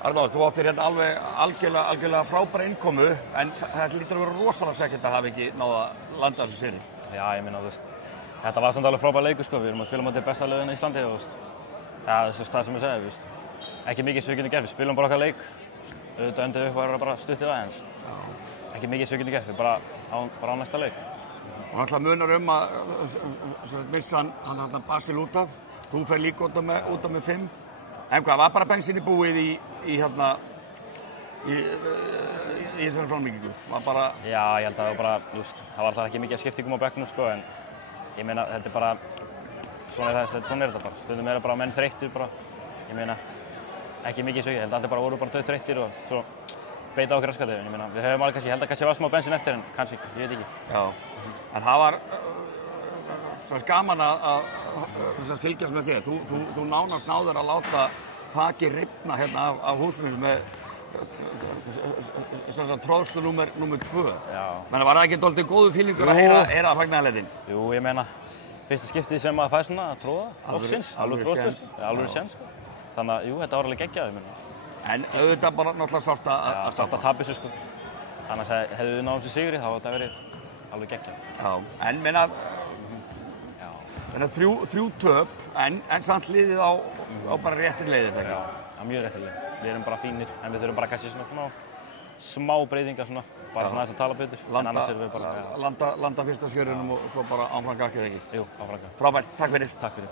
Arnór, þú áttir hérna alveg algjörlega frábæra innkomu, en þetta lítur að vera rosalega svekkjandi að hafa ekki náða að landa þessu sigri. Já, ég meina, þú veist, þetta var samt alveg frábær leikur, sko. Við erum að spila móti besta liðinu í Íslandi, þú veist. Já, það sem ég segi, þú veist. Ekki mikið sem við getum gert, við spilum bara okkar leik. Auðvitað endum við upp að vera bara stutt í það, en ekki mikið sem við getum gert, við bara á næsta leik. Og náttúrulega munar að missa hann Basil út af. Þú fer líka út af með 5. En hvað, var bara bensín í búið í þessari framlengingu? Var bara... Já, ég held að það var bara, þú veist, það var alltaf ekki mikið skiptingum á bekknum, sko, en ég meina, þetta bara, svona er þetta bara. Stundum bara menn þreyttir bara, ég meina, ekki mikið svo, ég held að allir bara voru bara þreyttir og svo beita á graskatið, ég meina, við höfum alveg kannski, ég held að kannski var smá bensín eftir en kannski, ég veit ekki. Já, en það var svona gaman að fylgjast með þér. Þú nánast náður að láta þakið rifna hérna af húsinu með tróðslu númer 2. Já. Menni, var það ekki dálítið góðu fílingur að heyra fagnaðarleitin? Jú, ég meina, fyrsta skiptið sem maður fær svona að tróða, loksins, alveg tróðslu, alveg séns, sko. Þannig að, jú, þetta var alveg geggjað, ég meina. En auðvitað bara náttúrulega sárt að tapa þessu, sko. Annars hefðu við náðum sér sigri, þá hefði þetta verið alveg geggjað. Já, en meina, þannig að 3 töp, en samt liðið á bara réttir leiðir, þegar? Já, mjög réttir leiðir. Við erum bara fínir, en við þurfum bara kannski svona smá breytingar svona, bara svona þess að tala betur. En annars erum við bara... Landa fyrsta skjörunum og svo bara áfram gakkið, ekki? Jú, áfram gakkið. Frábært, takk fyrir. Takk fyrir.